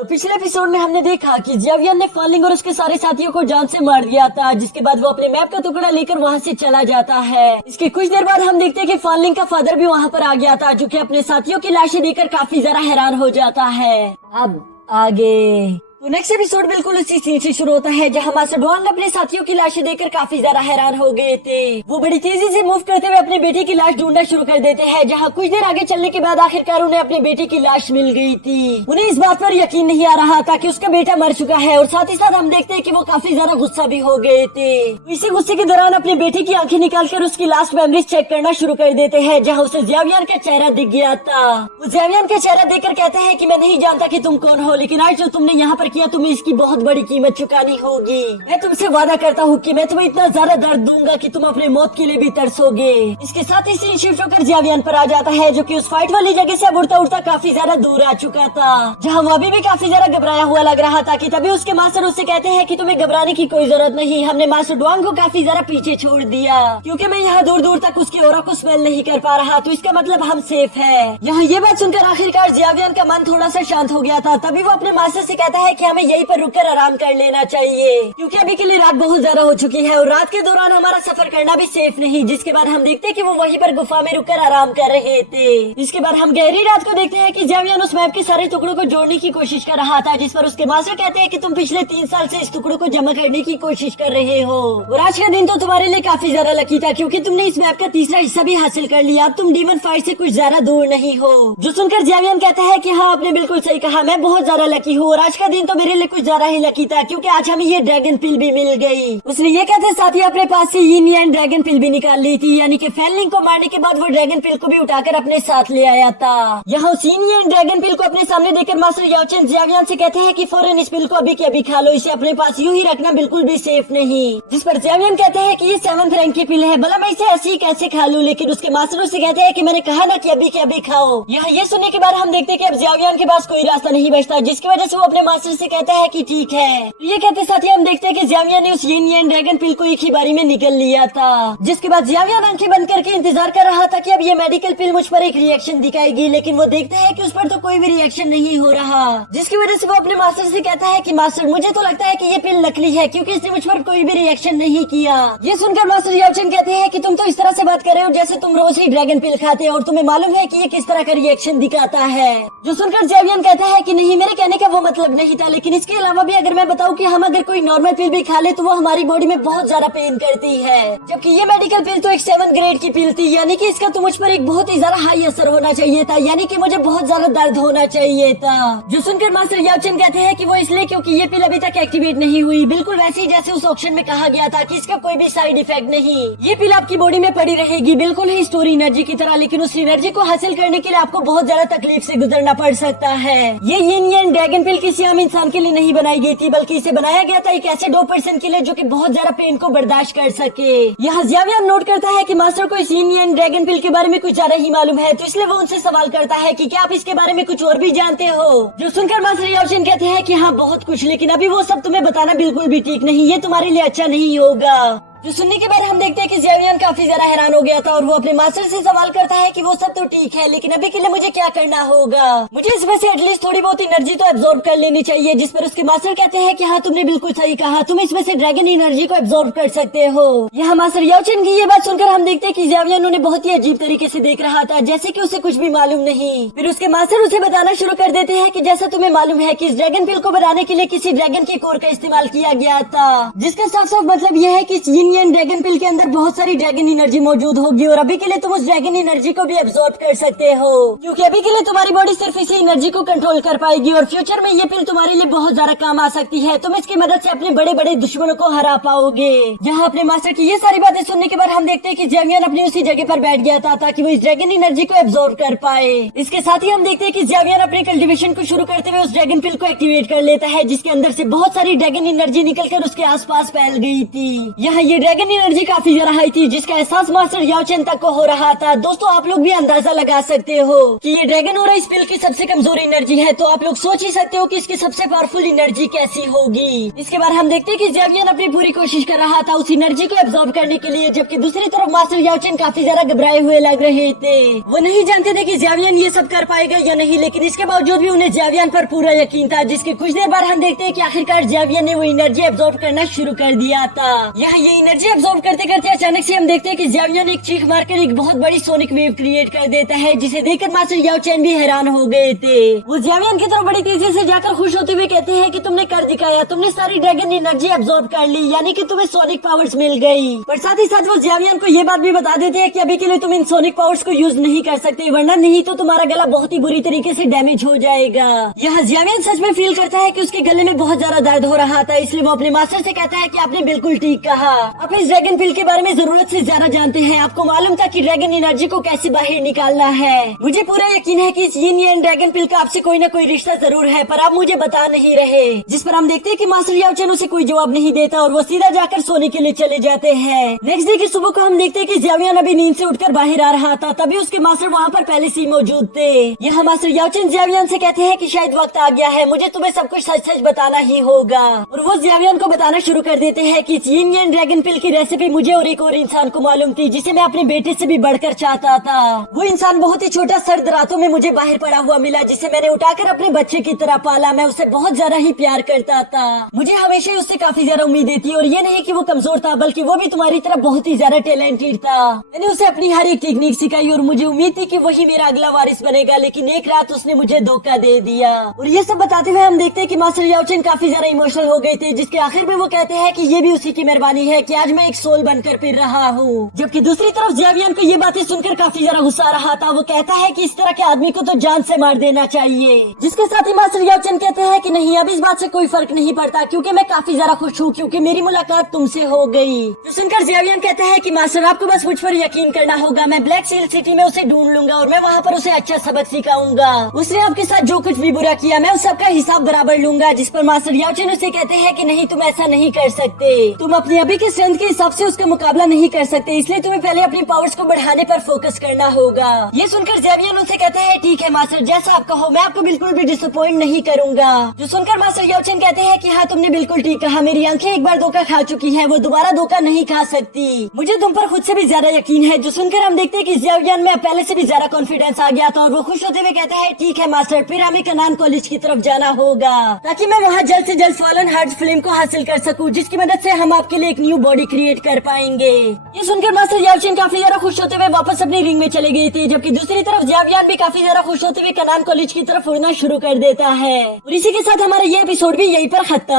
तो पिछले एपिसोड में हमने देखा कि ज़ेवियर ने फानलिंग और उसके सारे साथियों को जान से मार दिया था, जिसके बाद वो अपने मैप का टुकड़ा लेकर वहाँ से चला जाता है। इसके कुछ देर बाद हम देखते हैं कि फानलिंग का फादर भी वहाँ पर आ गया था, जो कि अपने साथियों की लाशें देखकर काफी ज्यादा हैरान हो जाता है। अब आगे तो नेक्स्ट एपिसोड बिल्कुल उसी सीन से शुरू होता है, जहाँ मास्टर डुआंग अपने साथियों की लाशें देखकर काफी ज्यादा हैरान हो गए थे। वो बड़ी तेजी से मूव करते हुए अपने बेटे की लाश ढूंढना शुरू कर देते हैं, जहाँ कुछ देर आगे चलने के बाद आखिरकार उन्हें अपने बेटे की लाश मिल गई थी। उन्हें इस बात पर यकीन नहीं आ रहा था कि उसका बेटा मर चुका है, और साथ ही साथ हम देखते हैं कि वो काफी ज्यादा गुस्सा भी हो गए थे। इसी गुस्से के दौरान अपने बेटे की आंखें निकालकर उसकी लास्ट मेमोरीज चेक करना शुरू कर देते हैं, जहाँ उसे ज़ेवियर का चेहरा दिख गया था। वो ज़ेवियर का चेहरा देखकर कहते हैं कि मैं नहीं जानता कि तुम कौन हो, लेकिन आज जो तुमने यहाँ पर किया तुम्हें इसकी बहुत बड़ी कीमत चुकानी होगी। मैं तुमसे वादा करता हूँ कि मैं तुम्हें इतना ज्यादा दर्द दूंगा कि तुम अपने मौत के लिए भी तरसोगे। इसके साथ ही सीन शिफ्ट होकर ज़ेवियर पर आ जाता है, जो कि उस फाइट वाली जगह से अब उड़ता उड़ता काफी ज्यादा दूर आ चुका था, जहाँ वो अभी भी काफी ज्यादा घबराया हुआ लग रहा था। कि तभी उसके मास्टर उससे कहते हैं कि तुम्हें घबराने की कोई जरूरत नहीं, हमने मास्टर डुआंग को काफी ज्यादा पीछे छोड़ दिया, क्योंकि मैं यहाँ दूर दूर तक उसकी ऑरा को स्मेल नहीं कर पा रहा, तो इसका मतलब हम सेफ है। यहाँ ये बात सुनकर आखिरकार ज़ेवियर का मन थोड़ा सा शांत हो गया था। तभी वो अपने मास्टर से कहता है कि हमें यहीं पर रुककर आराम कर लेना चाहिए, क्योंकि अभी के लिए रात बहुत ज्यादा हो चुकी है और रात के दौरान हमारा सफर करना भी सेफ नहीं। जिसके बाद हम देखते हैं कि वो वहीं पर गुफा में रुककर आराम कर रहे थे। इसके बाद हम गहरी रात को देखते हैं कि ज़ेवियर उस मैप के सारे टुकड़ों को जोड़ने की कोशिश कर रहा था, जिस पर उसके मास्टर कहते हैं कि तुम पिछले 3 साल से इस टुकड़ों को जमा करने की कोशिश कर रहे हो, और आज का दिन तो तुम्हारे लिए काफी ज्यादा लकी था, क्योंकि तुमने इस मैप का तीसरा हिस्सा भी हासिल कर लिया। अब तुम डीमन फाइट से कुछ ज्यादा दूर नहीं हो। जो सुनकर ज़ेवियर कहता है कि हाँ, आपने बिल्कुल सही कहा, मैं बहुत ज्यादा लकी हूँ, और आज का दिन तो मेरे लिए कुछ ज्यादा ही लकी था, क्योंकि आज हमें ये ड्रैगन पिल भी मिल गई। उसने ये कहते साथ ही अपने पास से यिन यान ड्रैगन पिल भी निकाल ली थी, यानी कि फैनलिंग को मारने के बाद वो ड्रैगन पिल को भी उठाकर अपने साथ ले आया था। यहाँ यिन यान ड्रैगन पिल को अपने सामने देखकर मास्टर याओचेन ज़ेवियर से कहते हैं कि फौरन इस पिल को अभी के अभी खा लो, इसे अपने पास यूं ही रखना बिल्कुल भी सेफ नहीं। जिस पर ज़ेवियर कहते हैं कि ये 7th रैंक की पिल है, भला मैं इसे ऐसे ही कैसे खा लूं, लेकिन उसके मास्टर उससे कहते हैं कि मैंने कहा ना कि अभी के अभी खाओ। यहाँ ये सुनने के बाद हम देखते हैं कि अब ज़ेवियर के पास कोई रास्ता नहीं बचता, जिसकी वजह से वो अपने मास्टर से कहता है कि ठीक है। ये कहते साथ ही हम देखते हैं कि ज़ेवियर ने उस यिन यान ड्रैगन पिल को एक ही बारी में निगल लिया था, जिसके बाद ज़ेवियर आंखें बंद करके इंतजार कर रहा था कि अब ये मेडिकल पिल मुझ पर एक रिएक्शन दिखाएगी, लेकिन वो देखता है कि उस पर तो कोई भी रिएक्शन नहीं हो रहा, जिसकी वजह से वो अपने मास्टर से कहता है कि मास्टर, मुझे तो लगता है कि ये पिल नकली है, क्योंकि इसने मुझ पर कोई भी रिएक्शन नहीं किया। ये सुनकर मास्टर याओचेन कहते हैं कि तुम तो इस तरह से बात कर रहे हो जैसे तुम रोज ही ड्रैगन पिल खाते हो और तुम्हें मालूम है कि ये किस तरह का रिएक्शन दिखाता है। जो सुनकर ज़ेवियर कहता है कि नहीं, मेरे कहने का वो मतलब नहीं था, लेकिन इसके अलावा भी अगर मैं बताऊं कि हम अगर कोई नॉर्मल पिल भी खा ले तो वो हमारी बॉडी में बहुत ज्यादा पेन करती है, जबकि ये मेडिकल पिल तो एक 7th ग्रेड की पिल थी, यानी कि इसका तो मुझ पर एक बहुत ही ज्यादा हाई असर होना चाहिए था, यानी कि मुझे बहुत ज्यादा दर्द होना चाहिए था। जो सुनकर मास्टर याओचेन कहते हैं कि वो इसलिए क्योंकि ये पिल अभी तक एक्टिवेट नहीं हुई, बिल्कुल वैसे ही जैसे उस ऑप्शन में कहा गया था कि इसका कोई भी साइड इफेक्ट नहीं, ये पिल आपकी बॉडी में पड़ी रहेगी बिल्कुल ही स्टोर एनर्जी की तरह, लेकिन उस एनर्जी को हासिल करने के लिए आपको बहुत ज्यादा तकलीफ से गुजरना पड़ सकता है। ये यिन यान ड्रैगन पिल किसी आम इंसान के लिए नहीं बनाई गई थी, बल्कि इसे बनाया गया था एक ऐसे 2% के लिए जो कि बहुत ज्यादा पेन को बर्दाश्त कर सके। यहाँ ज़ेवियर नोट करता है कि मास्टर को इस यिन यान ड्रैगन पिल के बारे में कुछ ज्यादा ही मालूम है, तो इसलिए वो उनसे सवाल करता है कि क्या आप इसके बारे में कुछ और भी जानते हो। जो सुनकर मास्टर याओचेन कहते हैं कि हाँ, बहुत कुछ, लेकिन अभी वो सब तुम्हें बताना बिल्कुल भी ठीक नहीं, ये तुम्हारे लिए अच्छा नहीं होगा। जो सुनने के बाद हम देखते हैं कि ज़ेवियर काफी ज्यादा हैरान हो गया था, और वो अपने मास्टर से सवाल करता है कि वो सब तो ठीक है, लेकिन अभी के लिए मुझे क्या करना होगा, मुझे इसमें से एटलीस्ट थोड़ी बहुत एनर्जी तो एब्जॉर्ब कर लेनी चाहिए। जिस पर उसके मास्टर कहते हैं कि हाँ, तुमने बिल्कुल सही कहा, तुम इसमें से ड्रैगन एनर्जी को एब्जॉर्ब कर सकते हो। यहाँ मास्टर याओचेन की ये बात सुनकर हम देखते हैं कि ज़ेवियर उन्हें बहुत ही अजीब तरीके से देख रहा था, जैसे कि उसे कुछ भी मालूम नहीं। फिर उसके मास्टर उसे बताना शुरू कर देते हैं कि जैसा तुम्हें मालूम है कि इस ड्रैगन पिल को बनाने के लिए किसी ड्रैगन के कोर का इस्तेमाल किया गया था, जिसका साफ साफ मतलब यह है कि इस यिन यान ड्रैगन पिल के अंदर बहुत सारी ड्रैगन एनर्जी मौजूद होगी, और अभी के लिए तुम उस ड्रैगन एनर्जी को भी एब्जॉर्ब कर सकते हो, क्योंकि अभी के लिए तुम्हारी बॉडी सिर्फ इसी एनर्जी को कंट्रोल कर पाएगी, और फ्यूचर में ये पिल तुम्हारे लिए बहुत ज्यादा काम आ सकती है। तुम इसकी मदद से अपने बड़े बड़े दुश्मनों को हरा पाओगे। जहाँ अपने मास्टर की ये सारी बातें सुनने के बाद हम देखते हैं कि ज़ेवियर अपनी उसी जगह पर बैठ गया था ताकि वो इस ड्रैगन एनर्जी को एब्जॉर्ब कर पाए। इसके साथ ही हम देखते हैं कि ज़ेवियर अपने कल्टीवेशन को शुरू करते हुए उस ड्रैगन पिल को एक्टिवेट कर लेता है, जिसके अंदर से बहुत सारी ड्रैगन एनर्जी निकलकर उसके आसपास फैल गई थी। यहाँ ये ड्रैगन एनर्जी काफी ज्यादा हाई थी, जिसका एहसास मास्टर याओ चेन तक को हो रहा था। दोस्तों आप लोग भी अंदाजा लगा सकते हो कि ये ड्रैगन ओरा स्पेल की सबसे कमजोर एनर्जी है, तो आप लोग सोच ही सकते हो कि इसकी सबसे पावरफुल एनर्जी कैसी होगी। इसके बाद हम देखते हैं कि ज़ेवियन अपनी पूरी कोशिश कर रहा था उस एनर्जी को एब्जॉर्ब करने के लिए, जबकि दूसरी तरफ मास्टर याओ चेन काफी ज्यादा घबराए हुए लग रहे थे। वो नहीं जानते थे कि ज़ेवियन ये सब कर पाएगा या नहीं, लेकिन इसके बावजूद भी उन्हें ज़ेवियन पर पूरा यकीन था। जिसके कुछ देर बाद हम देखते हैं कि आखिरकार ज़ेवियन ने वो एनर्जी एब्जॉर्ब करना शुरू कर दिया था। यहाँ ये एनर्जी एब्जॉर्ब करते करते अचानक से हम देखते हैं कि ज़ेवियन एक चीख मारकर एक बहुत बड़ी सोनिक वेव क्रिएट कर देता है, जिसे देखकर मास्टर याओ चेन भी हैरान हो गए थे। वो ज़ेवियन की तरफ बड़ी तेजी से जाकर खुश होते हुए कहते हैं कि तुमने कर दिखाया, तुमने सारी ड्रैगन एनर्जी एब्जॉर्ब कर ली, यानी कि तुम्हें सोनिक पावर्स मिल गई। पर साथ ही साथ वो ज़ेवियन को ये बात भी बता देते हैं कि अभी के लिए तुम इन सोनिक पावर्स को यूज नहीं कर सकते, वरना नहीं तो तुम्हारा गला बहुत ही बुरी तरीके से डैमेज हो जाएगा। यहाँ ज़ेवियन सच में फील करता है कि उसके गले में बहुत ज्यादा दर्द हो रहा था, इसलिए वो अपने मास्टर से कहता है कि आपने बिल्कुल ठीक कहा, आप इस ड्रैगन पिल के बारे में जरूरत से ज्यादा जानते हैं, आपको मालूम था कि ड्रैगन एनर्जी को कैसे बाहर निकालना है। मुझे पूरा यकीन है कि इस यिन यान ड्रैगन पिल का आपसे कोई न कोई रिश्ता जरूर है, पर आप मुझे बता नहीं रहे। जिस पर हम देखते हैं कि मास्टर याओ चेन उसे कोई जवाब नहीं देता और वो सीधा जाकर सोने के लिए चले जाते हैं। नेक्स्ट डे की सुबह को हम देखते हैं कि ज़ेवियन अभी नींद से उठकर बाहर आ रहा था, तभी उसके मास्टर वहाँ पर पहले से ही मौजूद थे। यहाँ मास्टर याओ चेन ज़ेवियन से कहते हैं कि शायद वक्त आ गया है, मुझे तुम्हें सब कुछ सच सच बताना ही होगा। और वो ज़ेवियन को बताना शुरू कर देते हैं कि यिन यान ड्रैगन पिल की रेसिपी मुझे और एक और इंसान को मालूम थी, जिसे मैं अपने बेटे से भी बढ़कर चाहता था। वो इंसान बहुत ही छोटा सर्द रातों में मुझे बाहर पड़ा हुआ मिला, जिसे मैंने उठाकर अपने बच्चे की तरह पाला। मैं उसे बहुत ज्यादा ही प्यार करता था, मुझे हमेशा ही उससे काफी ज्यादा उम्मीदें थी, और ये नहीं कि वो कमजोर था, बल्कि वो भी तुम्हारी तरह बहुत ही ज्यादा टैलेंटेड था। मैंने उसे अपनी हर एक टेक्निक सिखाई और मुझे उम्मीद थी कि वही मेरा अगला वारिस बनेगा, लेकिन एक रात उसने मुझे धोखा दे दिया। और ये सब बताते हुए हम देखते हैं कि मास्टर याओ चेन काफी ज्यादा इमोशनल हो गए थे, जिसके आखिर में वो कहते हैं कि ये भी उसी की मेहरबानी है कि आज मैं एक सोल बनकर फिर रहा हूँ। जबकि दूसरी तरफ ज़ेवियन को ये बातें सुनकर काफी ज्यादा गुस्सा आ रहा था। वो कहता है कि इस तरह के आदमी को तो जान से मार देना चाहिए। जिसके साथ ही मास्टर याओ चेन कहते हैं कि नहीं, अब इस बात से कोई फर्क नहीं पड़ता, क्योंकि मैं काफी ज्यादा खुश हूँ क्योंकि मेरी मुलाकात तुमसे हो गई। तो सुनकर ज़ेवियन कहता है कि मास्टर आपको बस मुझ पर यकीन करना होगा, मैं ब्लैक सील सिटी में उसे ढूंढ लूंगा और मैं वहाँ पर उसे अच्छा सबक सिखाऊंगा। उसने आपके साथ जो कुछ भी बुरा किया मैं उस सबका हिसाब बराबर लूंगा। जिस पर मास्टर याओ चेन उसे कहते हैं कि नहीं, तुम ऐसा नहीं कर सकते, तुम अपनी अभी के स्ट्रेंथ के हिसाब से उसका मुकाबला नहीं कर सकते, इसलिए तुम्हें पहले अपनी पावर्स को बढ़ाने पर फोकस करना होगा। ये सुनकर ज़ेवियन उनसे कहता है ठीक है मास्टर, जैसा आप कहो, मैं आपको बिल्कुल भी डिसअपॉइंट नहीं करूंगा। जो सुनकर मास्टर याओ चेन कहते हैं कि हाँ, तुमने बिल्कुल ठीक कहा, मेरी आंखें एक बार धोखा खा चुकी हैं, वो दोबारा धोखा नहीं खा सकती, मुझे तुम पर खुद से भी ज्यादा यकीन है। जो सुनकर हम देखते हैं कि ज़ेवियन में पहले से भी ज्यादा कॉन्फिडेंस आ गया था और वो खुश होते हुए कहता है ठीक है मास्टर, फिर हमें कनान कॉलेज की तरफ जाना होगा, ताकि मैं वहाँ जल्द से जल्द फॉलन हार्ट्स फिल्म को हासिल कर सकूं, जिसकी मदद से हम आपके लिए एक न्यू बॉडी क्रिएट कर पाएंगे। ये सुनकर मास्टर याओ चेन काफी ज्यादा खुश होते हुए वापस अपनी रिंग में चले गए थे, जबकि दूसरी तरफ ज़ेवियन भी काफी ज्यादा खुश होते हुए कनान कॉलेज की तरफ उड़ना शुरू कर देता है। और इसी के साथ हमारा ये एपिसोड भी यहीं पर खत्म।